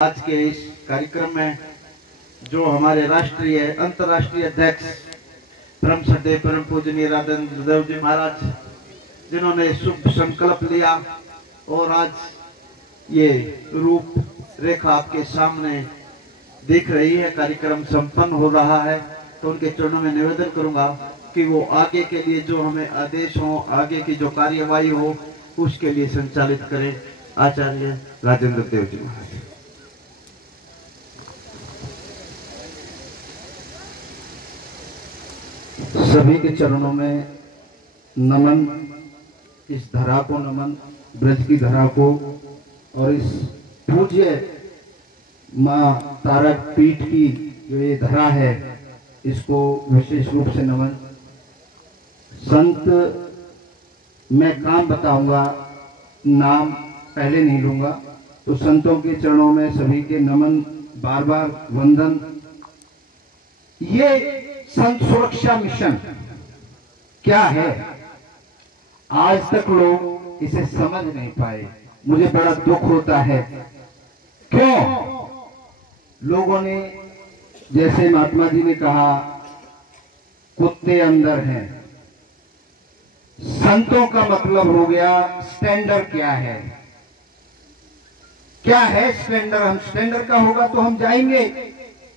आज के इस कार्यक्रम में जो हमारे राष्ट्रीय अंतर्राष्ट्रीय अध्यक्ष परम श्रद्धेय परम पूजनीय राजेंद्र देव जी महाराज, जिन्होंने शुभ संकल्प लिया और आज ये रूप रेखा आपके सामने दिख रही है, कार्यक्रम संपन्न हो रहा है, तो उनके चरणों में निवेदन करूंगा कि वो आगे के लिए जो हमें आदेश हो, आगे की जो कार्यवाही हो, उसके लिए संचालित करें। आचार्य राजेंद्र देव जी महाराज। सभी के चरणों में नमन, इस धरा को नमन, ब्रज की धरा को, और इस पूज्य मां तारक पीठ की जो ये धरा है, इसको विशेष रूप से नमन। संत मैं काम बताऊंगा, नाम पहले नहीं लूंगा, तो संतों के चरणों में सभी के नमन, बार बार वंदन। ये संत सुरक्षा मिशन क्या है, आज तक लोग इसे समझ नहीं पाए। मुझे बड़ा दुख होता है। क्यों? लोगों ने, जैसे महात्मा जी ने कहा, कुत्ते अंदर हैं। संतों का मतलब हो गया स्टैंडर्ड क्या है, क्या है स्टैंडर्ड। हम स्टैंडर्ड का होगा तो हम जाएंगे,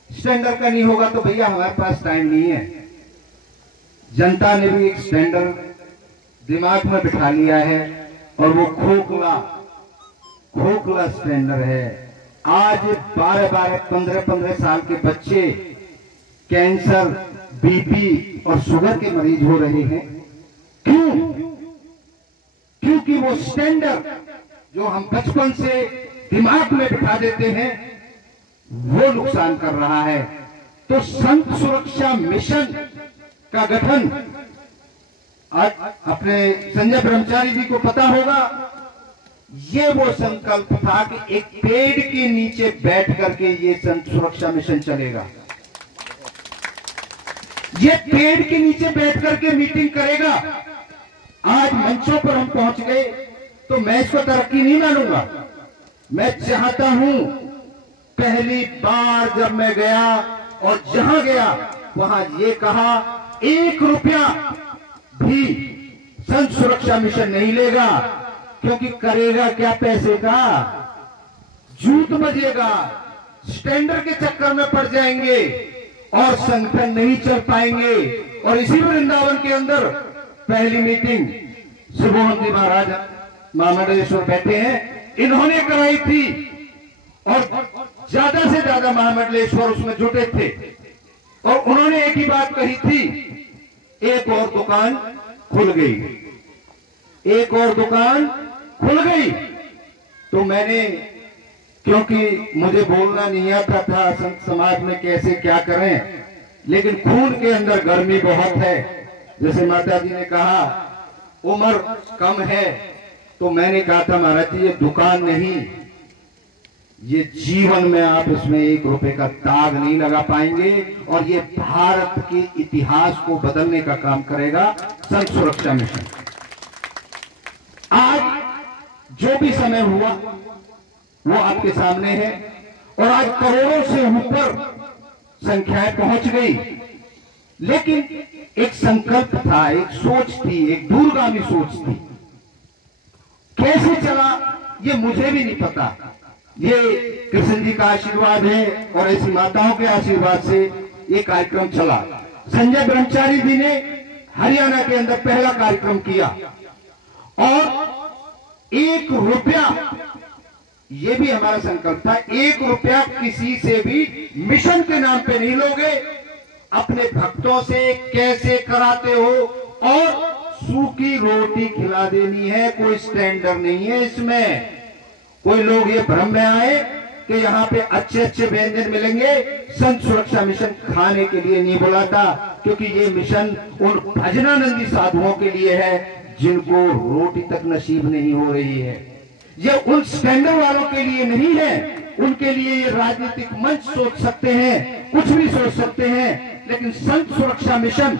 स्टैंडर्ड का नहीं होगा तो भैया हमारे पास टाइम नहीं है। जनता ने भी एक स्टैंडर्ड दिमाग में बिठा लिया है और वो खोखला स्टैंडर्ड है। आज 12-12, 15-15 साल के बच्चे कैंसर, बीपी और शुगर के मरीज हो रहे हैं। क्यों? क्योंकि वो स्टैंडर्ड जो हम बचपन से दिमाग में बिठा देते हैं, वो नुकसान कर रहा है। तो संत सुरक्षा मिशन का गठन, आज अपने संजय ब्रह्मचारी जी को पता होगा, ये वो संकल्प था कि एक पेड़ के नीचे बैठ करके ये संत सुरक्षा मिशन चलेगा। ये पेड़ के नीचे बैठ करके मीटिंग करेगा। आज मंचों पर हम पहुंच गए तो मैं इसको तरक्की नहीं मानूंगा। मैं चाहता हूं, पहली बार जब मैं गया और जहां गया वहां ये कहा, 1 रुपया भी संत सुरक्षा मिशन नहीं लेगा, क्योंकि करेगा क्या पैसे का, झूठ बजेगा, स्टैंडर्ड के चक्कर में पड़ जाएंगे और संगठन नहीं चल पाएंगे। और इसी वृंदावन के अंदर पहली मीटिंग सुबोधन जी महाराज महामंडलेश्वर बैठे हैं, इन्होंने कराई थी और ज्यादा से ज्यादा महामंडलेश्वर उसमें जुटे थे। और उन्होंने एक ही बात कही थी, एक और दुकान खुल गई, एक और दुकान खुल गई। तो मैंने, क्योंकि मुझे बोलना नहीं आता था संत समाज में कैसे क्या करें, लेकिन खून के अंदर गर्मी बहुत है। जैसे माता जी ने कहा उम्र कम है, तो मैंने कहा था महाराज जी ये दुकान नहीं, ये जीवन में आप इसमें 1 रुपए का दाग नहीं लगा पाएंगे, और ये भारत के इतिहास को बदलने का काम करेगा संत सुरक्षा मिशन। आज जो भी समय हुआ वो आपके सामने है, और आज करोड़ों से ऊपर संख्याएं पहुंच गई। लेकिन एक संकल्प था, एक सोच थी, एक दूरगामी सोच थी। कैसे चला ये मुझे भी नहीं पता। ये कृष्ण जी का आशीर्वाद है और ऐसी माताओं के आशीर्वाद से ये कार्यक्रम चला। संजय ब्रह्मचारी जी ने हरियाणा के अंदर पहला कार्यक्रम किया, और 1 रुपया, ये भी हमारा संकल्प था, 1 रुपया किसी से भी मिशन के नाम पे नहीं लोगे। अपने भक्तों से कैसे कराते हो, और सूखी रोटी खिला देनी है, कोई स्टैंडर्ड नहीं है इसमें। कोई लोग ये भ्रम में आए कि यहाँ पे अच्छे अच्छे व्यंजन मिलेंगे। संत सुरक्षा मिशन खाने के लिए नहीं बुलाता, क्योंकि ये मिशन उन भजनानंदी साधुओं के लिए है जिनको रोटी तक नसीब नहीं हो रही है। ये उन स्टैंडर्ड वालों के लिए नहीं है। उनके लिए ये राजनीतिक मंच सोच सकते हैं, कुछ भी सोच सकते हैं, लेकिन संत सुरक्षा मिशन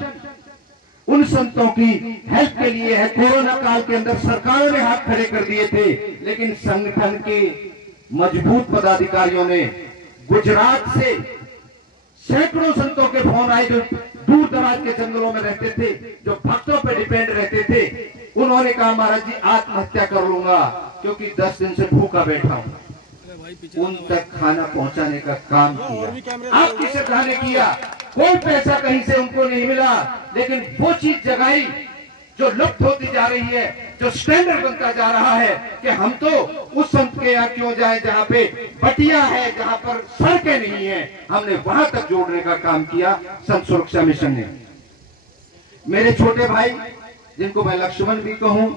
उन संतों की हेल्प के लिए है। कोरोना काल के अंदर सरकारों ने हाथ खड़े कर दिए थे, लेकिन संगठन के मजबूत पदाधिकारियों ने, गुजरात से सैकड़ों संतों के फोन आए जो दूर दराज के जंगलों में रहते थे, जो भक्तों पे डिपेंड रहते थे। उन्होंने कहा महाराज जी आत्महत्या कर लूंगा क्योंकि 10 दिन से भूखा बैठा हूं। उन तक खाना पहुंचाने का काम किया, आपकी श्रद्धा ने किया। कोई पैसा कहीं से उनको नहीं मिला, लेकिन वो चीज जगाई जो लुप्त होती जा रही है, जो स्टैंडर्ड बनता जा रहा है कि हम तो उस संत के यहाँ क्यों जाए जहाँ पे बटिया है, जहाँ पर सड़कें नहीं है। हमने वहां तक जोड़ने का काम किया संत सुरक्षा मिशन ने। मेरे छोटे भाई, जिनको मैं लक्ष्मण भी कहूं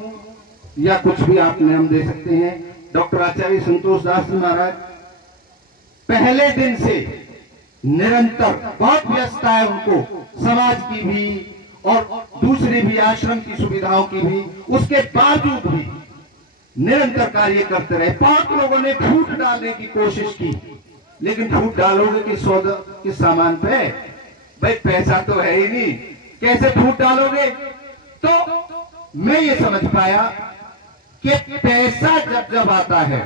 या कुछ भी आप नाम दे सकते हैं, डॉक्टर आचार्य संतोष दास जी महाराज, पहले दिन से निरंतर बहुत व्यस्तता है उनको, समाज की भी और दूसरी भी आश्रम की सुविधाओं की भी, उसके बावजूद भी निरंतर कार्य करते रहे। 5 लोगों ने फूट डालने की कोशिश की, लेकिन फूट डालोगे कि सौदा किस सामान पे? भाई पैसा तो है ही नहीं, कैसे फूट डालोगे? तो मैं ये समझ पाया कि पैसा जब जब आता है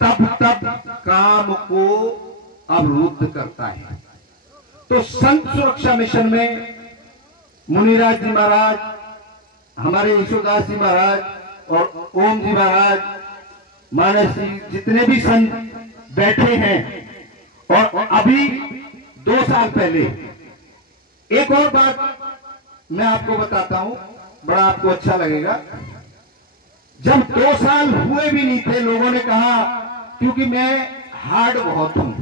तब तब काम को अवरुद्ध करता है। तो संत सुरक्षा मिशन में मुनिराज जी महाराज, हमारे यशोदास जी महाराज और ओम जी महाराज, मानस जी, जितने भी संत बैठे हैं, और अभी 2 साल पहले एक और बात मैं आपको बताता हूं, बड़ा आपको अच्छा लगेगा। जब 2 साल हुए भी नहीं थे, लोगों ने कहा, क्योंकि मैं हार्ड बहुत हूं,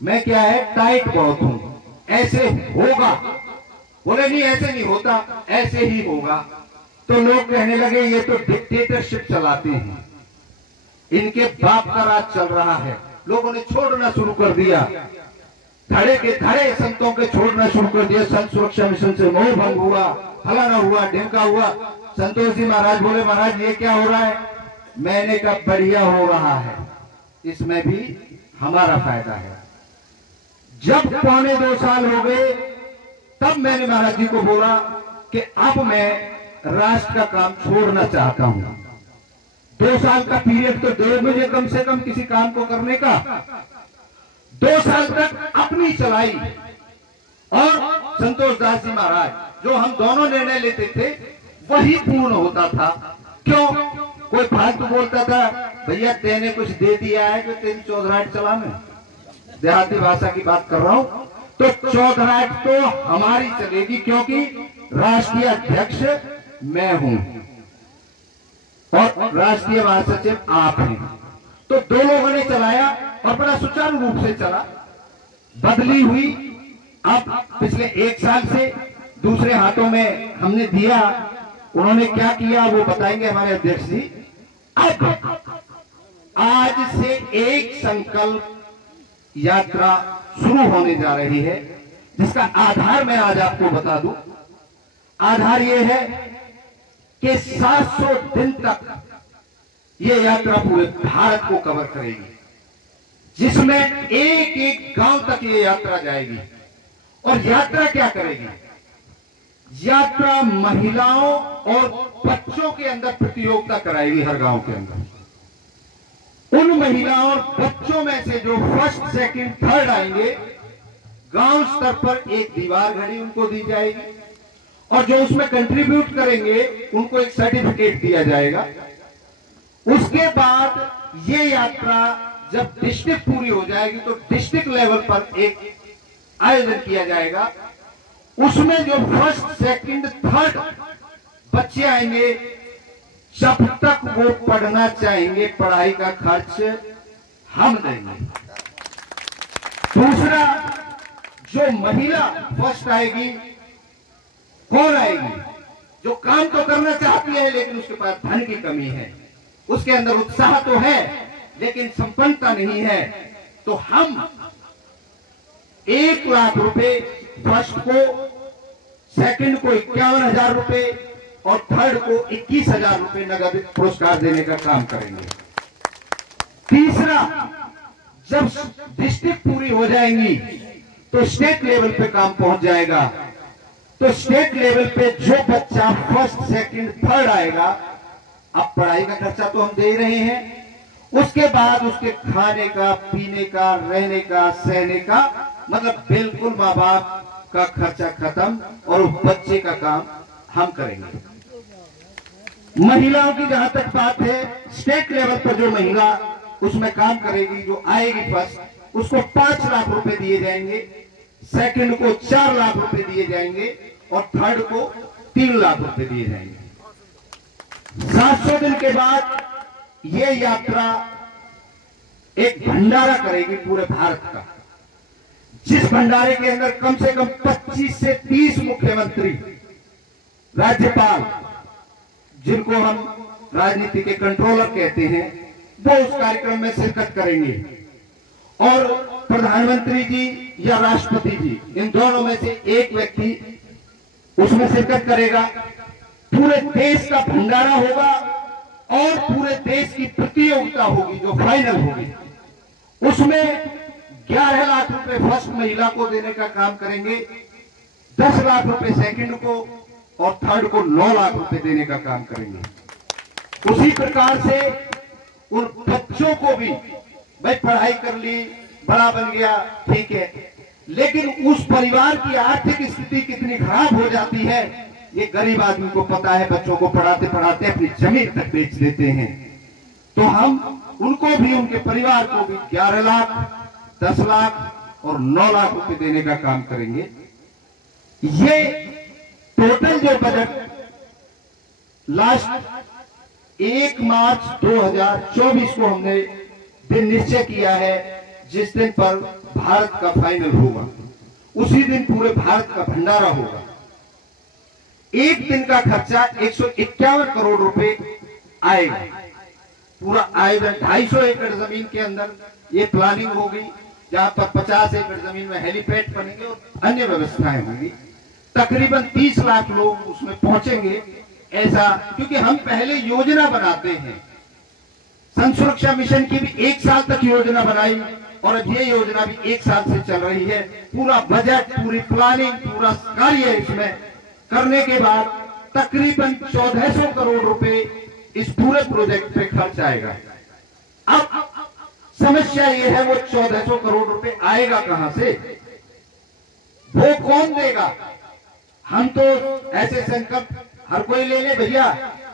मैं क्या है टाइट बहुत हूं, ऐसे होगा। बोले नहीं ऐसे नहीं होता, ऐसे ही होगा। तो लोग कहने लगे ये तो डिक्टेटरशिप चलाते हैं, इनके बाप का राज चल रहा है। लोगों ने छोड़ना शुरू कर दिया, धड़े के धड़े संतों के छोड़ना शुरू कर दिया। संत सुरक्षा मिशन से मोह भंग हुआ, फलाना हुआ, ढिमका हुआ। संतोष जी महाराज बोले महाराज ये क्या हो रहा है? मैंने कहा बढ़िया हो रहा है, इसमें भी हमारा फायदा है। जब 2.25 साल हो गए, तब मैंने महाराज जी को बोला कि अब मैं राष्ट्र का काम छोड़ना चाहता हूं। 2 साल का पीरियड तो दो मुझे कम से कम किसी काम को करने का। 2 साल तक अपनी चलाई, और संतोष दास जी महाराज, जो हम दोनों निर्णय लेते थे वही पूर्ण होता था। क्यों? कोई फालतू बोलता था, भैया तेने कुछ दे दिया है जो तेरी चौधराहट चला, में देहाती भाषा की बात कर रहा हूं, तो चौधराहट तो हमारी चलेगी, क्योंकि राष्ट्रीय अध्यक्ष मैं हूं और राष्ट्रीय महासचिव आप हैं। तो 2 लोगों ने चलाया और बड़ा सुचारू रूप से चला। बदली हुई, अब पिछले 1 साल से दूसरे हाथों में हमने दिया। उन्होंने क्या किया वो बताएंगे हमारे अध्यक्ष जी। अब आज से एक संकल्प यात्रा शुरू होने जा रही है, जिसका आधार मैं आज आपको बता दूं। आधार यह है कि 700 दिन तक ये यात्रा पूरे भारत को कवर करेगी, जिसमें एक एक गांव तक ये यात्रा जाएगी। और यात्रा क्या करेगी? यात्रा महिलाओं और बच्चों के अंदर प्रतियोगिता कराएगी हर गांव के अंदर। उन महिलाओं और बच्चों में से जो फर्स्ट, सेकंड, थर्ड आएंगे, गांव स्तर पर एक दीवार घड़ी उनको दी जाएगी, और जो उसमें कंट्रीब्यूट करेंगे उनको एक सर्टिफिकेट दिया जाएगा। उसके बाद ये यात्रा जब डिस्ट्रिक्ट पूरी हो जाएगी तो डिस्ट्रिक्ट लेवल पर एक आयोजन किया जाएगा। उसमें जो फर्स्ट, सेकंड, थर्ड बच्चे आएंगे, जब तक वो पढ़ना चाहेंगे पढ़ाई का खर्च हम देंगे। दूसरा, जो महिला फर्स्ट आएगी, कौन आएगी? जो काम तो करना चाहती है लेकिन उसके पास धन की कमी है, उसके अंदर उत्साह तो है लेकिन संपन्नता नहीं है, तो हम 1 लाख रुपए फर्स्ट को, सेकंड को 51,000 रुपए और थर्ड को 21,000 रुपए नगद पुरस्कार देने का काम करेंगे। तीसरा, जब डिस्ट्रिक्ट पूरी हो जाएंगी तो स्टेट लेवल पे काम पहुंच जाएगा। तो स्टेट लेवल पे जो बच्चा फर्स्ट, सेकंड, थर्ड आएगा, अब पढ़ाई का खर्चा तो हम दे ही रहे हैं, उसके बाद उसके खाने का, पीने का, रहने का, सहने का, मतलब बिल्कुल माँ बाप का खर्चा खत्म और उस बच्चे का काम हम करेंगे। महिलाओं की जहां तक बात है, स्टेट लेवल पर जो महिला उसमें काम करेगी, जो आएगी फर्स्ट, उसको 5 लाख रुपए दिए जाएंगे, सेकंड को 4 लाख रुपए दिए जाएंगे और थर्ड को 3 लाख रुपए दिए जाएंगे। 700 दिन के बाद ये यात्रा एक भंडारा करेगी पूरे भारत का, जिस भंडारे के अंदर कम से कम 25 से 30 मुख्यमंत्री, राज्यपाल, जिनको हम राजनीति के कंट्रोलर कहते हैं, वो उस कार्यक्रम में शिरकत करेंगे और प्रधानमंत्री जी या राष्ट्रपति जी, इन दोनों में से एक व्यक्ति उसमें शिरकत करेगा। पूरे देश का भंडारा होगा और पूरे देश की प्रतियोगिता होगी जो फाइनल होगी। उसमें 11 लाख रुपए फर्स्ट महिला को देने का काम करेंगे, 10 लाख रुपए सेकंड को और थर्ड को 9 लाख रुपए देने का काम करेंगे। उसी प्रकार से उन बच्चों को भी, भाई पढ़ाई कर ली, बड़ा बन गया, ठीक है, लेकिन उस परिवार की आर्थिक स्थिति कितनी खराब हो जाती है ये गरीब आदमी को पता है। बच्चों को पढ़ाते पढ़ाते अपनी जमीन तक बेच देते हैं। तो हम उनको भी, उनके परिवार को भी 11 लाख, 10 लाख और 9 लाख रुपए देने का काम करेंगे। ये टोटल जो बजट लास्ट 1 मार्च 2024 को हमने दिन निश्चय किया है, जिस दिन पर भारत का फाइनल होगा, उसी दिन पूरे भारत का भंडारा होगा। एक दिन का खर्चा 151 करोड़ रुपए आएगा। पूरा आयोजन 250 एकड़ जमीन के अंदर ये प्लानिंग होगी, जहां पर 50 एकड़ जमीन में हेलीपैड बनेंगे और अन्य व्यवस्थाएं होंगी। तकरीबन 30 लाख लोग उसमें पहुंचेंगे, ऐसा, क्योंकि हम पहले योजना बनाते हैं। सन सुरक्षा मिशन की भी 1 साल तक योजना बनाई और अब ये योजना भी 1 साल से चल रही है। पूरा बजट, पूरी प्लानिंग, पूरा कार्य इसमें करने के बाद तकरीबन 1400 करोड़ रुपए इस पूरे प्रोजेक्ट पे खर्च आएगा। अब समस्या ये है, वो 1400 करोड़ रुपए आएगा कहां से, वो कौन देगा? हम तो ऐसे संकल्प हर कोई ले ले, भैया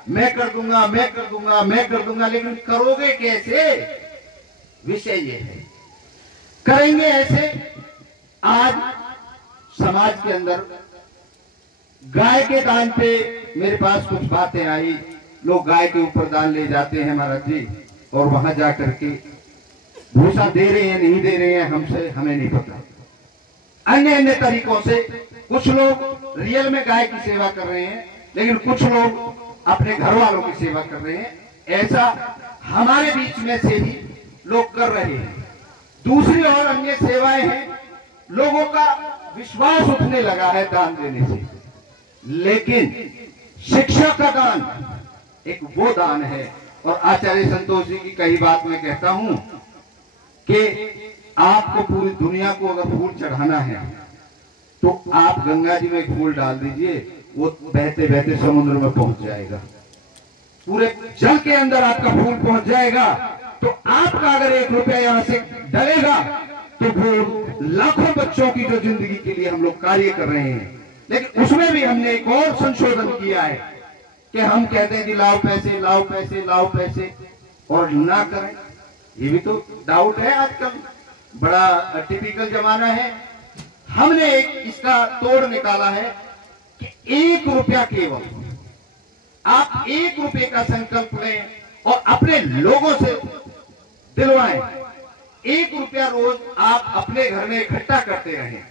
मैं कर दूंगा, मैं कर दूंगा, मैं कर दूंगा, लेकिन करोगे कैसे? विषय ये है, करेंगे ऐसे। आज समाज के अंदर गाय के दान पे मेरे पास कुछ बातें आई। लोग गाय के ऊपर दान ले जाते हैं महाराज जी, और वहां जाकर के भूसा दे रहे हैं, नहीं दे रहे हैं, हमें नहीं पता। अन्य अन्य तरीकों से कुछ लोग रियल में गाय की सेवा कर रहे हैं, लेकिन कुछ लोग अपने घर वालों की सेवा कर रहे हैं। ऐसा हमारे बीच में से ही लोग कर रहे हैं। दूसरी और अन्य सेवाएं हैं, लोगों का विश्वास उठने लगा है दान देने से। लेकिन शिक्षा का दान एक वो दान है, और आचार्य संतोष जी की कई बात मैं कहता हूं कि आपको पूरी दुनिया को अगर फूल चढ़ाना है तो आप गंगा जी में एक फूल डाल दीजिए, वो बहते बहते समुद्र में पहुंच जाएगा। पूरे जल के अंदर आपका फूल पहुंच जाएगा। तो आपका अगर 1 रुपया यहां से डलेगा तो वो लाखों बच्चों की जो जिंदगी के लिए हम लोग कार्य कर रहे हैं। लेकिन उसमें भी हमने एक और संशोधन किया है कि हम कहते हैं कि लाओ पैसे, लाओ पैसे, लाओ पैसे, और ना करें। ये भी तो डाउट है, आजकल बड़ा टिपिकल जमाना है। हमने एक इसका तोड़ निकाला है कि 1 रुपया केवल आप 1 रुपये का संकल्प लें और अपने लोगों से दिलवाएं। 1 रुपया रोज आप अपने घर में इकट्ठा करते रहें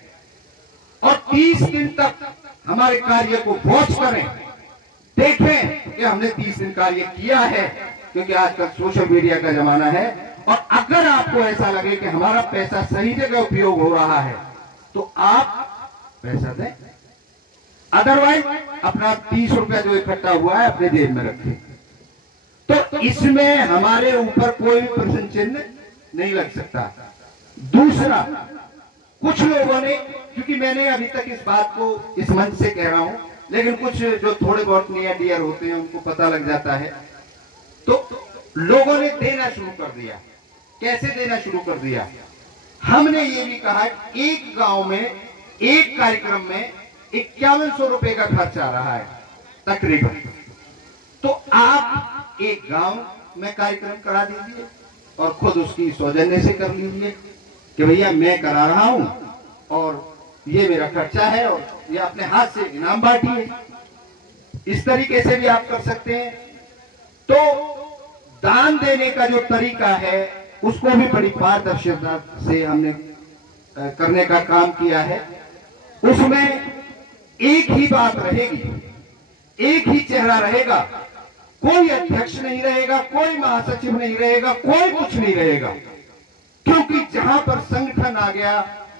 और 30 दिन तक हमारे कार्य को वॉच करें, देखें कि हमने 30 दिन कार्य किया है। क्योंकि आजकल सोशल मीडिया का जमाना है, और अगर आपको ऐसा लगे कि हमारा पैसा सही जगह उपयोग हो रहा है तो आप पैसा दें, अदरवाइज अपना 30 रुपया जो इकट्ठा हुआ है अपने जेब में रखें। तो इसमें हमारे ऊपर कोई प्रश्न चिन्ह नहीं लग सकता। दूसरा, कुछ लोगों ने, क्योंकि मैंने अभी तक इस बात को इस मंच से कह रहा हूं, लेकिन कुछ जो थोड़े बहुत नियर डियर होते हैं उनको पता लग जाता है, तो लोगों ने देना शुरू कर दिया। कैसे देना शुरू कर दिया? हमने ये भी कहा एक गांव में एक कार्यक्रम में 5100 रुपए का खर्च आ रहा है तकरीबन। तो आप एक गांव में कार्यक्रम करा दीजिए और खुद उसकी सौजन्य से कर लीजिए कि भैया मैं करा रहा हूं और ये मेरा खर्चा है और ये अपने हाथ से इनाम बांटिए। इस तरीके से भी आप कर सकते हैं। तो दान देने का जो तरीका है उसको भी बड़ी पारदर्शिता से हमने करने का काम किया है। उसमें एक ही बात रहेगी, एक ही चेहरा रहेगा, कोई अध्यक्ष नहीं रहेगा, कोई महासचिव नहीं रहेगा, कोई कुछ नहीं रहेगा। क्योंकि जहां पर संगठन आ गया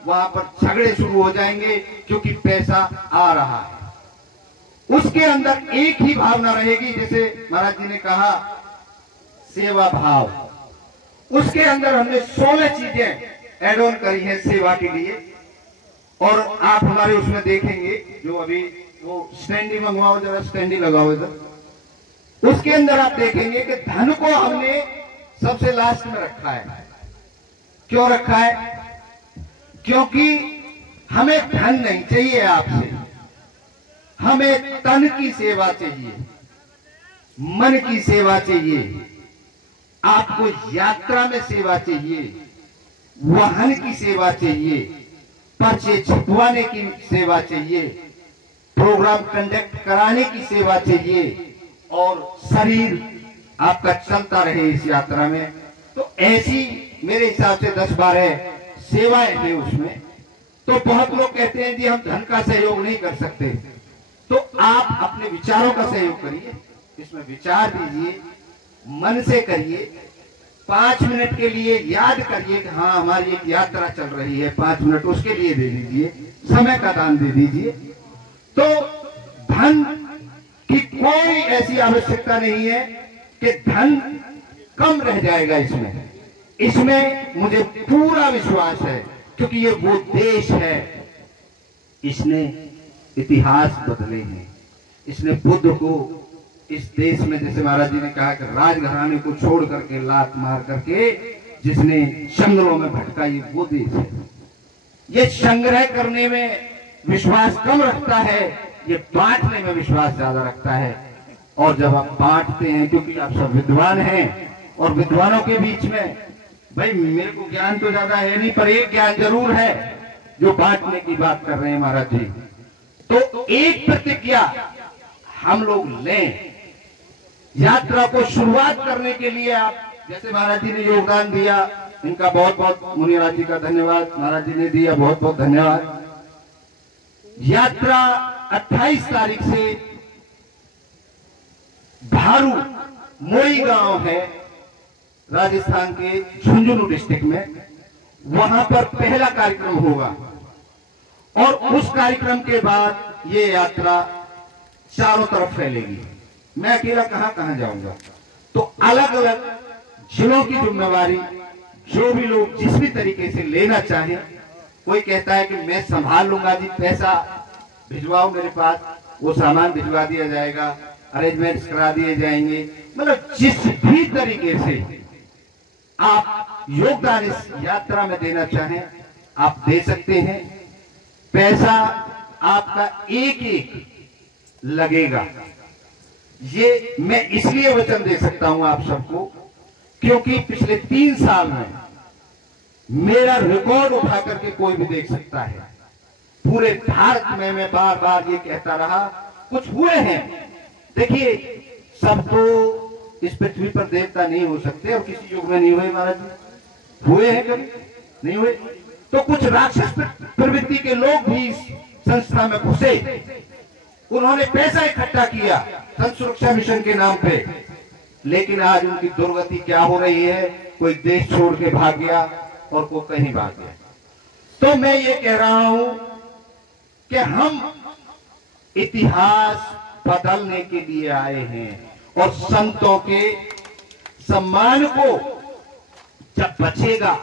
वहां पर झगड़े शुरू हो जाएंगे, क्योंकि पैसा आ रहा है। उसके अंदर एक ही भावना रहेगी, जैसे महाराज जी ने कहा सेवा भाव। उसके अंदर हमने 16 चीजें एड ऑन करी है सेवा के लिए। और आप हमारे उसमें देखेंगे जो अभी वो स्टैंडी मंगवाओ, जरा स्टैंडी लगाओ इधर। उसके अंदर आप देखेंगे कि धन को हमने सबसे लास्ट में रखा है। क्यों रखा है? क्योंकि हमें धन नहीं चाहिए आपसे, हमें तन की सेवा चाहिए, मन की सेवा चाहिए, आपको यात्रा में सेवा चाहिए, वाहन की सेवा चाहिए, पर्चे छपवाने की सेवा चाहिए, प्रोग्राम कंडक्ट कराने की सेवा चाहिए और शरीर आपका चलता रहे इस यात्रा में। तो ऐसी मेरे हिसाब से 10-12 सेवाएं हैं उसमें। तो बहुत लोग कहते हैं कि हम धन का सहयोग नहीं कर सकते। तो आप अपने विचारों का सहयोग करिए, इसमें विचार दीजिए, मन से करिए। 5 मिनट के लिए याद करिए कि हाँ हमारी एक यात्रा चल रही है, 5 मिनट उसके लिए दे दीजिए, समय का दान दे दीजिए। तो धन की कोई ऐसी आवश्यकता नहीं है कि धन कम रह जाएगा इसमें मुझे पूरा विश्वास है, क्योंकि ये वो देश है, इसने इतिहास बदले हैं। इसने बुद्ध को इस देश में, जैसे महाराज जी ने कहा कि राजघराने को छोड़ करके लात मार करके जिसने जंगलों में भटका, ये वो देश है। ये संग्रह करने में विश्वास कम रखता है, ये बांटने में विश्वास ज्यादा रखता है। और जब आप बांटते हैं, क्योंकि आप सब विद्वान हैं और विद्वानों के बीच में भाई मेरे को ज्ञान तो ज्यादा है नहीं, पर एक ज्ञान जरूर है जो बांटने की बात कर रहे हैं महाराज जी। तो एक प्रतिज्ञा हम लोग लें यात्रा को शुरुआत करने के लिए। आप जैसे महाराज जी ने योगदान दिया, इनका बहुत बहुत मुनिराज जी का धन्यवाद, महाराज जी ने दिया बहुत बहुत धन्यवाद। यात्रा 28 तारीख से भारू मोई गांव है राजस्थान के झुंझुनू डिस्ट्रिक्ट में, वहां पर पहला कार्यक्रम होगा। और उस कार्यक्रम के बाद ये यात्रा चारों तरफ फैलेगी। मैं अकेला कहां कहां जाऊंगा। तो अलग अलग जिलों की जिम्मेवारी जो भी लोग जिस भी तरीके से लेना चाहें, कोई कहता है कि मैं संभाल लूंगा जी, पैसा भिजवाओ मेरे पास, वो सामान भिजवा दिया जाएगा, अरेंजमेंट्स करा दिए जाएंगे। मतलब जिस भी तरीके से आप योगदान इस यात्रा में देना चाहें आप दे सकते हैं। पैसा आपका एक एक लगेगा, ये मैं इसलिए वचन दे सकता हूं आप सबको, क्योंकि पिछले 3 साल में मेरा रिकॉर्ड उठा करके कोई भी देख सकता है। पूरे भारत में मैं बार बार ये कहता रहा, कुछ हुए हैं। देखिए, सब तो इस पृथ्वी पर देवता नहीं हो सकते और किसी युग में नहीं हुए महाराज जी, हुए हैं कभी नहीं हुए। तो कुछ राक्षस प्रवृत्ति के लोग भी इस संस्था में घुसे, उन्होंने पैसा इकट्ठा किया धन सुरक्षा मिशन के नाम पे, लेकिन आज उनकी दुर्गति क्या हो रही है, कोई देश छोड़ के भाग गया और कोई कहीं भाग गया। तो मैं ये कह रहा हूं कि हम इतिहास बदलने के लिए आए हैं और संतों के सम्मान को जब बचेगा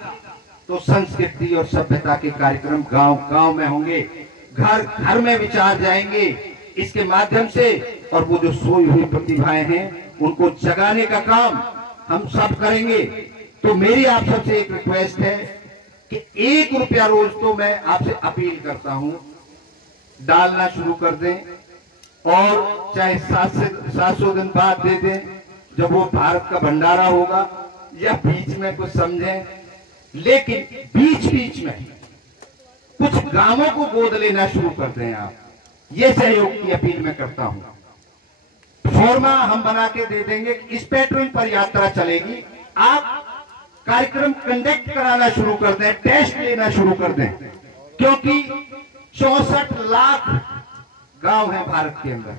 तो संस्कृति और सभ्यता के कार्यक्रम गांव गांव में होंगे, घर घर में विचार जाएंगे इसके माध्यम से। और वो जो सोई हुई प्रतिभाएं हैं उनको जगाने का काम हम सब करेंगे। तो मेरी आप सबसे एक रिक्वेस्ट है कि 1 रुपया रोज तो मैं आपसे अपील करता हूं डालना शुरू कर दें, और चाहे 700 दिन बाद दे दें जब वो भारत का भंडारा होगा, या बीच में कुछ समझें, लेकिन बीच बीच में कुछ गांवों को गोद लेना शुरू कर दें आप। ये सहयोग की अपील मैं करता हूं। फॉर्मा हम बना के दे देंगे, इस पैटर्न पर यात्रा चलेगी। आप कार्यक्रम कंडक्ट कराना शुरू कर दें, टेस्ट लेना शुरू कर दें, क्योंकि 64 लाख गांव हैं भारत के अंदर।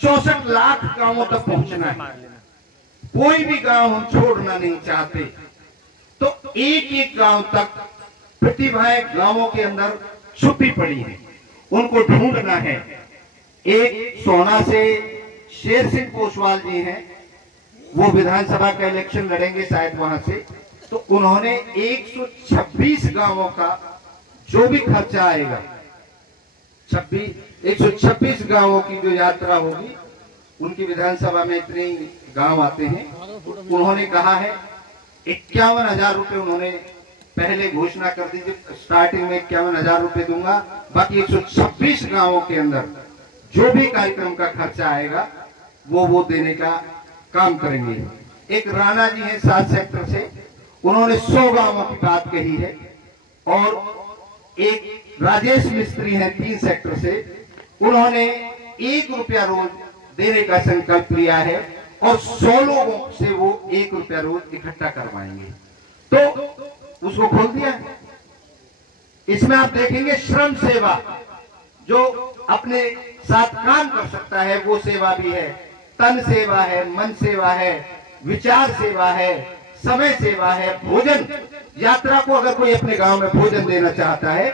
64 लाख गांवों तक पहुंचना है। कोई भी गांव हम छोड़ना नहीं चाहते। तो एक एक गांव तक प्रतिभाएं गांवों के अंदर छुपी पड़ी हैं, उनको ढूंढना है। एक सोना से शेर सिंह पोसवाल जी हैं, वो विधानसभा का इलेक्शन लड़ेंगे शायद वहां से। तो उन्होंने 126 गांवों का जो भी खर्चा आएगा, 126 गांवों की जो यात्रा होगी, उनकी विधानसभा में इतने गांव आते हैं, उन्होंने कहा है 51,000 रुपए उन्होंने पहले घोषणा कर दी थी। स्टार्टिंग में 51,000 रुपए दूंगा, बाकी 126 गांवों के अंदर जो भी कार्यक्रम का खर्चा आएगा वो देने का काम करेंगे। एक राणा जी हैं 7 सेक्टर से, उन्होंने 100 गांवों की बात कही है। और एक राजेश मिस्त्री हैं 3 सेक्टर से, उन्होंने 1 रुपया रोज देने का संकल्प लिया है, और 100 लोगों से वो 1 रुपया रोज इकट्ठा करवाएंगे। तो उसको खोल दिया है। इसमें आप देखेंगे श्रम सेवा, जो अपने साथ काम कर सकता है वो सेवा भी है, तन सेवा है, मन सेवा है, विचार सेवा है, समय सेवा है, भोजन यात्रा को अगर कोई अपने गांव में भोजन देना चाहता है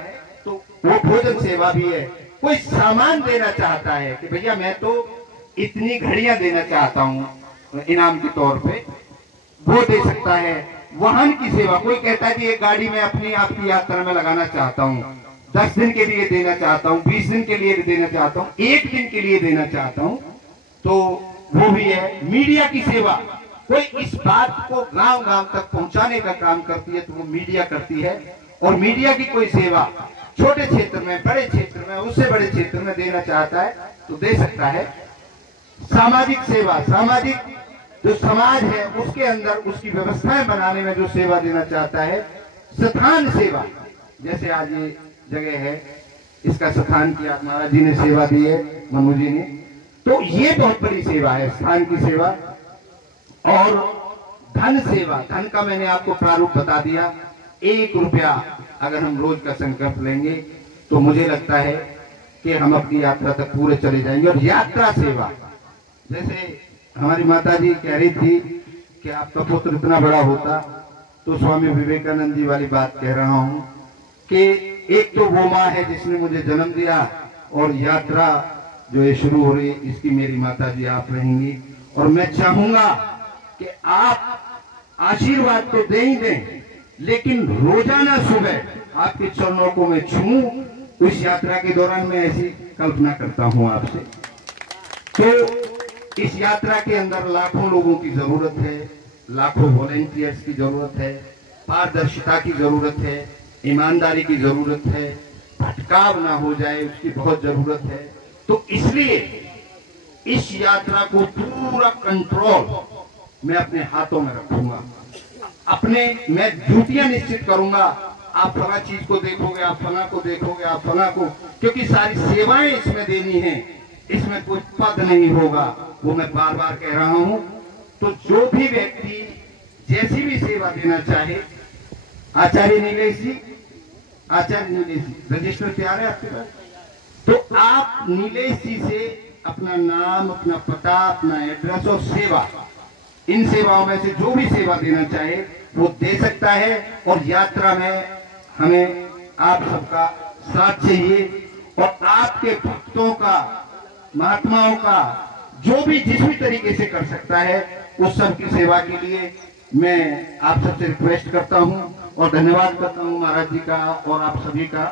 तो वो भोजन सेवा भी है। कोई सामान देना चाहता है कि भैया मैं तो इतनी घड़ियां देना चाहता हूं इनाम के तौर पे, वो दे सकता है। वाहन की सेवा, कोई कहता है कि एक गाड़ी में अपनी आपकी यात्रा में लगाना चाहता हूं, 10 दिन के लिए देना चाहता हूं, 20 दिन के लिए देना चाहता हूं, 1 दिन के लिए देना चाहता हूं, तो वो भी है। मीडिया की सेवा, कोई इस बात को गांव गांव तक पहुंचाने का काम करती है तो वो मीडिया करती है। और मीडिया की कोई सेवा छोटे क्षेत्र में, बड़े क्षेत्र में, उससे बड़े क्षेत्र में देना चाहता है तो दे सकता है। सामाजिक सेवा, सामाजिक जो समाज है उसके अंदर उसकी व्यवस्थाएं बनाने में जो सेवा देना चाहता है। स्थान सेवा, जैसे आज ये जगह है, इसका स्थान किया महाराज जी ने, सेवा दी है मनु जी ने, तो ये बहुत बड़ी सेवा है, स्थान की सेवा। और धन सेवा, धन का मैंने आपको प्रारूप बता दिया। 1 रुपया अगर हम रोज का संकल्प लेंगे तो मुझे लगता है कि हम अपनी यात्रा तक पूरे चले जाएंगे। और यात्रा सेवा, जैसे हमारी माता जी कह रही थी कि आपका पुत्र इतना बड़ा होता, तो स्वामी विवेकानंद जी वाली बात कह रहा हूं कि एक तो वो माँ है जिसने मुझे जन्म दिया, और यात्रा जो है शुरू हो रही है इसकी मेरी माता जी आप रहेंगी। और मैं चाहूंगा कि आप आशीर्वाद तो दे ही दें, लेकिन रोजाना सुबह आपके चरणों को मैं छूऊं। उस यात्रा के दौरान मैं ऐसी कल्पना करता हूं आपसे। तो इस यात्रा के अंदर लाखों लोगों की जरूरत है, लाखों वॉलेंटियर्स की जरूरत है, पारदर्शिता की जरूरत है, ईमानदारी की जरूरत है, भटकाव ना हो जाए उसकी बहुत जरूरत है। तो इसलिए इस यात्रा को पूरा कंट्रोल मैं अपने हाथों में रखूंगा। मैं ड्यूटियां निश्चित करूंगा। आप फला चीज को देखोगे, आप फला को देखोगे, आप फला को, क्योंकि सारी सेवाएं इसमें देनी है, इसमें कोई पद नहीं होगा, वो मैं बार बार कह रहा हूं। तो जो भी व्यक्ति जैसी भी सेवा देना चाहे, आचार्य नीलेश जी, रजिस्टर तैयार है आपके पास? तो आप नीलेश जी से अपना नाम, अपना पता, अपना एड्रेस और सेवा, इन सेवाओं में से जो भी सेवा देना चाहे वो दे सकता है। और यात्रा में हमें आप सबका साथ चाहिए, और आपके भक्तों का, महात्माओं का, जो भी जिस भी तरीके से कर सकता है उस सब की सेवा के लिए मैं आप सबसे रिक्वेस्ट करता हूं और धन्यवाद करता हूं महाराज जी का और आप सभी का।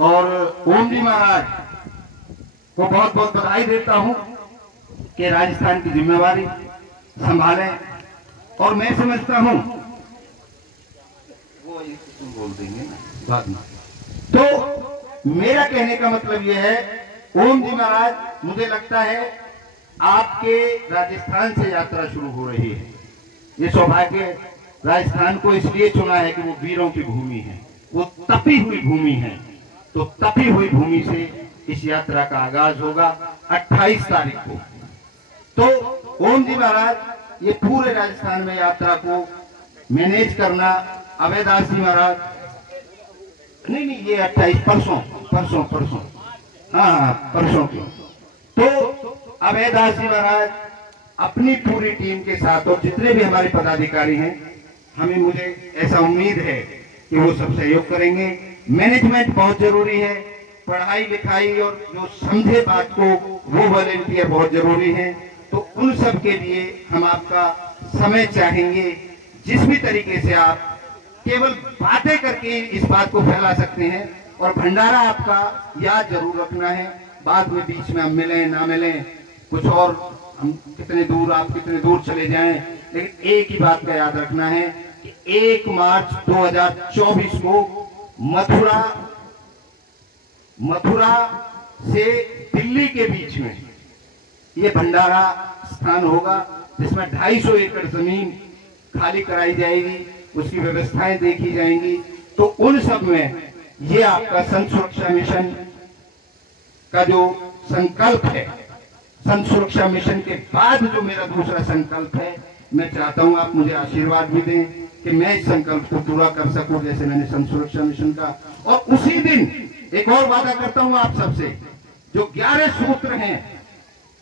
और ओम जी महाराज को बहुत बहुत बधाई देता हूं कि राजस्थान की जिम्मेवारी संभालें और मैं समझता हूं वो तुम बोल देंगे ना बाद में। तो मेरा कहने का मतलब यह है, ओम जी महाराज, मुझे लगता है आपके राजस्थान से यात्रा शुरू हो रही है। ये सौभाग्य राजस्थान को इसलिए चुना है कि वो वीरों की भूमि है, वो तपी हुई भूमि है। तो तपी हुई भूमि से इस यात्रा का आगाज होगा 28 तारीख को। तो ओम जी महाराज, ये पूरे राजस्थान में यात्रा को मैनेज करना, अभयदास जी महाराज, नहीं ये 28 परसों हाँ परसों की। तो अभयदास जी महाराज अपनी पूरी टीम के साथ और जितने भी हमारे पदाधिकारी हैं, मुझे ऐसा उम्मीद है कि वो सब सहयोग करेंगे। मैनेजमेंट बहुत जरूरी है, पढ़ाई लिखाई और जो समझे बात को वो वॉलेंटियर बहुत जरूरी है। तो उन सब के लिए हम आपका समय चाहेंगे। जिस भी तरीके से आप केवल बातें करके इस बात को फैला सकते हैं, और भंडारा आपका याद जरूर रखना है। बाद में बीच में हम मिलें ना मिलें, कुछ और हम कितने दूर, आप कितने दूर चले जाएं, लेकिन एक ही बात का याद रखना है कि 1 मार्च 2024 को मथुरा से दिल्ली के बीच में ये भंडारा स्थान होगा, जिसमें 250 एकड़ जमीन खाली कराई जाएगी, उसकी व्यवस्थाएं देखी जाएंगी। तो उन सब में ये आपका संत सुरक्षा मिशन का जो संकल्प है, संत सुरक्षा मिशन के बाद जो मेरा दूसरा संकल्प है, मैं चाहता हूं आप मुझे आशीर्वाद भी दें कि मैं इस संकल्प को पूरा कर सकूं, जैसे मैंने संत सुरक्षा मिशन का। और उसी दिन एक और वादा करता हूं आप सबसे, जो 11 सूत्र हैं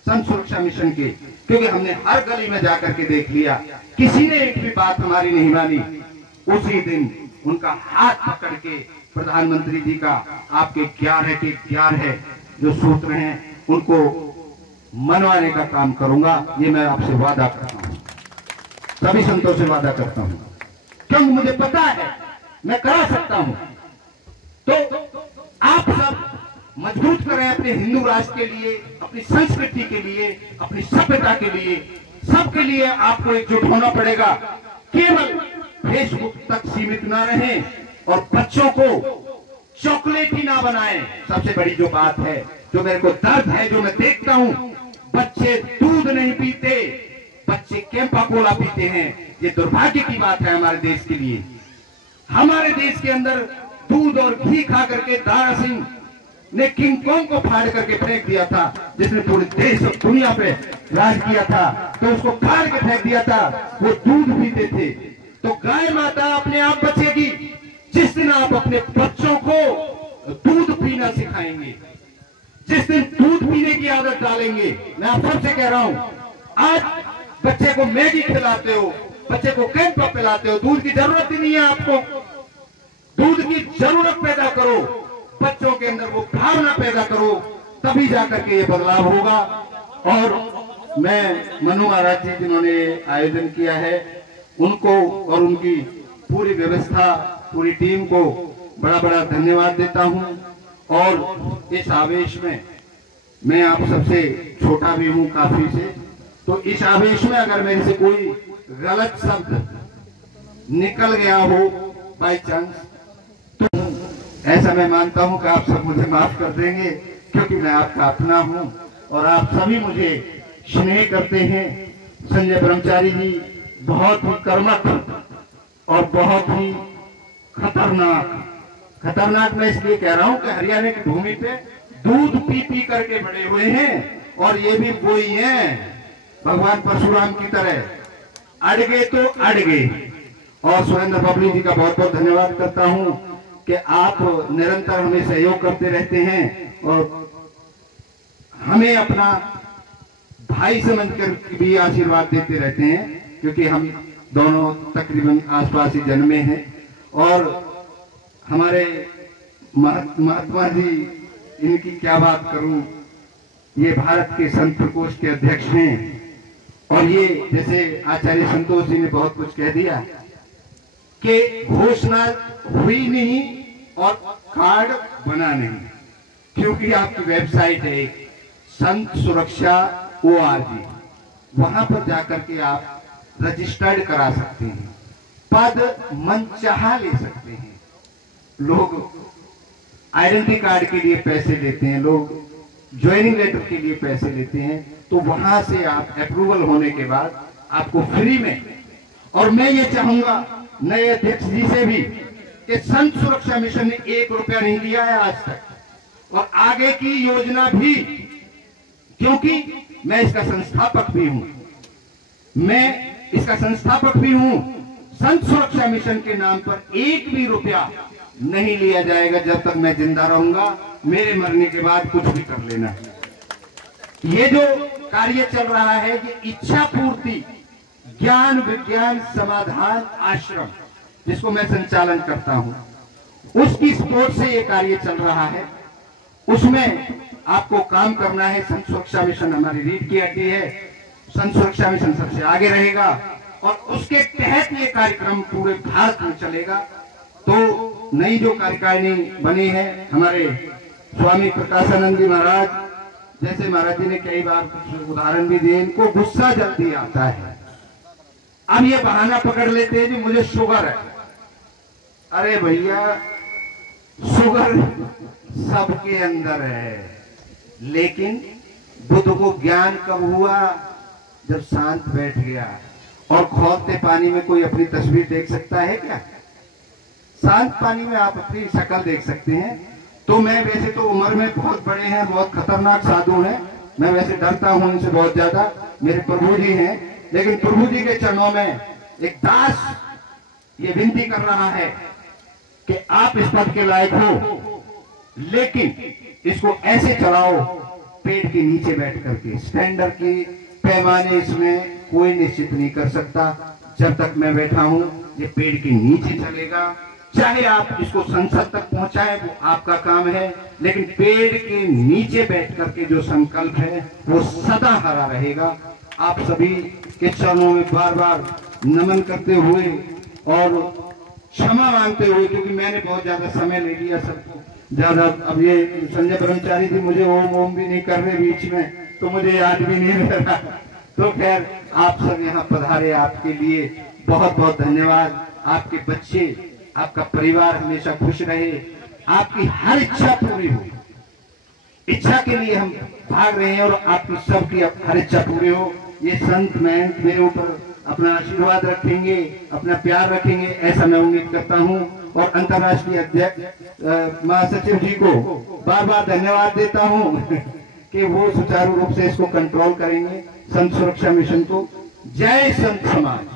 संत सुरक्षा मिशन के, क्योंकि हमने हर गली में जाकर के देख लिया, किसी ने एक भी बात हमारी नहीं मानी। उसी दिन उनका हाथ पकड़ के प्रधानमंत्री जी का आपके 11 के 11 जो सूत्र हैं उनको मनवाने का काम करूंगा। ये मैं आपसे वादा करता हूं, सभी संतों से वादा करता हूं, क्योंकि मुझे पता है मैं करा सकता हूं। तो आप सब मजबूत करें अपने हिंदू राष्ट्र के लिए, अपनी संस्कृति के लिए, अपनी सभ्यता के लिए, सबके लिए आपको एकजुट होना पड़ेगा। केवल फेसबुक तक सीमित ना रहें और बच्चों को चॉकलेट ही ना बनाएं। सबसे बड़ी जो बात है, जो मेरे को दर्द है, जो मैं देखता हूं, बच्चे दूध नहीं पीते, बच्चे कैंपा कोला पीते हैं। ये दुर्भाग्य की बात है हमारे देश के लिए। हमारे देश के अंदर दूध और घी खा करके दारा सिंह ने किंग कॉन्ग को फाड़ करके फेंक दिया था, जिसने पूरे देश और दुनिया पे राज किया था। तो उसको फाड़ के फेंक दिया था, वो दूध पीते थे। तो गाय माता अपने आप बचेगी जिस दिन आप अपने बच्चों को दूध पीना सिखाएंगे, जिस दिन दूध पीने की आदत डालेंगे। मैं आप सबसे कह रहा हूं, आज बच्चे को मैगी खिलाते हो, बच्चे को कैंपा पिलाते हो, दूध की जरूरत ही नहीं है आपको। दूध की जरूरत पैदा करो, बच्चों के अंदर वो भावना पैदा करो, तभी जाकर के ये बदलाव होगा। और मैं मनु महाराज जी जिन्होंने आयोजन किया है, उनको और उनकी पूरी व्यवस्था, पूरी टीम को बड़ा बड़ा धन्यवाद देता हूं। और इस आवेश में मैं आप सबसे छोटा भी हूं काफी से, तो इस आवेश में अगर मेरे से कोई गलत शब्द निकल गया हो बाई चांस, तो ऐसा मैं मानता हूं कि आप सब मुझे माफ कर देंगे, क्योंकि मैं आपका अपना हूं और आप सभी मुझे स्नेह करते हैं। संजय ब्रह्मचारी जी बहुत ही कर्मठ और बहुत ही खतरनाक मैं इसलिए कह रहा हूं कि हरियाणा की भूमि पे दूध पी पी करके बड़े हुए हैं, और ये भी वही हैं भगवान परशुराम की तरह, अड़गे तो अड़गे। और सुरेंद्र बबली जी का बहुत बहुत धन्यवाद करता हूं कि आप निरंतर हमें सहयोग करते रहते हैं और हमें अपना भाई समझकर भी आशीर्वाद देते रहते हैं, क्योंकि हम दोनों तकरीबन आसपास ही जन्मे हैं। और हमारे महात्मा जी, इनकी क्या बात करूं, ये भारत के संत प्रकोष्ठ के अध्यक्ष हैं। और ये जैसे आचार्य संतोष जी ने बहुत कुछ कह दिया कि घोषणा हुई नहीं और कार्ड बना नहीं, क्योंकि आपकी वेबसाइट है संत सुरक्षा ORG, वहां पर जाकर के आप रजिस्टर्ड करा सकते हैं, पद मनचाहा ले सकते हैं। लोग आइडेंटिटी कार्ड के लिए पैसे लेते हैं, लोग ज्वाइनिंग लेटर के लिए पैसे लेते हैं, तो वहां से आप अप्रूवल होने के बाद आपको फ्री में, और मैं ये चाहूंगा नए अध्यक्ष जी से भी कि संत सुरक्षा मिशन ने 1 रुपया नहीं दिया है आज तक, और आगे की योजना भी, क्योंकि मैं इसका संस्थापक भी हूं, संत सुरक्षा मिशन के नाम पर 1 भी रुपया नहीं लिया जाएगा जब तक मैं जिंदा रहूंगा। मेरे मरने के बाद कुछ भी कर लेना। ये जो कार्य चल रहा है, ये इच्छा पूर्ति ज्ञान विज्ञान समाधान आश्रम, जिसको मैं संचालन करता हूं, उसकी सपोर्ट से ये कार्य चल रहा है। उसमें आपको काम करना है। संत सुरक्षा मिशन हमारी रीढ़ की हड्डी है, संत सुरक्षा मिशन सबसे आगे रहेगा, और उसके तहत ये कार्यक्रम पूरे भारत में चलेगा। तो नई जो कार्यकारिणी बनी है, हमारे स्वामी प्रकाशानंद जी महाराज, जैसे महाराज जी ने कई बार कुछ उदाहरण भी दिए, इनको गुस्सा जल्दी आता है। अब ये बहाना पकड़ लेते हैं कि मुझे शुगर है। अरे भैया, शुगर सबके अंदर है, लेकिन बुद्ध को ज्ञान कब हुआ? जब शांत बैठ गया। और खौलते पानी में कोई अपनी तस्वीर देख सकता है क्या? शांत पानी में आप अपनी शक्ल देख सकते हैं। तो मैं वैसे तो उम्र में बहुत बड़े हैं, बहुत खतरनाक साधु हैं, मैं वैसे डरता हूं इनसे बहुत ज्यादा, मेरे प्रभु जी हैं, लेकिन प्रभु जी के चरणों में एक दास ये विनती कर रहा है कि आप इस पद के लायक हो, लेकिन इसको ऐसे चलाओ पेड़ के नीचे बैठ करके। स्टैंडर्ड की पैमाने इसमें कोई निश्चित नहीं कर सकता। जब तक मैं बैठा हूं, ये पेड़ के नीचे चलेगा। चाहे आप इसको संसद तक पहुंचाएं, वो आपका काम है, लेकिन पेड़ के नीचे बैठ करके जो संकल्प है वो सदा हरा रहेगा। आप सभी के चरणों में बार बार नमन करते हुए और क्षमा मांगते हुए, क्योंकि मैंने बहुत ज्यादा समय ले लिया सबको ज्यादा। अब ये संजय ब्रह्मचारी जी मुझे ओम ओम भी नहीं कर रहे बीच में, तो मुझे याद भी नहीं रहा। तो खैर, आप सब यहाँ पधारे, आपके लिए बहुत बहुत धन्यवाद। आपके बच्चे, आपका परिवार हमेशा खुश रहे, आपकी हर इच्छा पूरी हो। इच्छा के लिए हम भाग रहे हैं, और आपकी सबकी हर इच्छा पूरी हो। ये संत महंत मेरे ऊपर अपना आशीर्वाद रखेंगे, अपना प्यार रखेंगे, ऐसा मैं उम्मीद करता हूं। और अंतर्राष्ट्रीय अध्यक्ष महासचिव जी को बार बार धन्यवाद देता हूं कि वो सुचारू रूप से इसको कंट्रोल करेंगे, संत सुरक्षा मिशन को। जय संत समाज।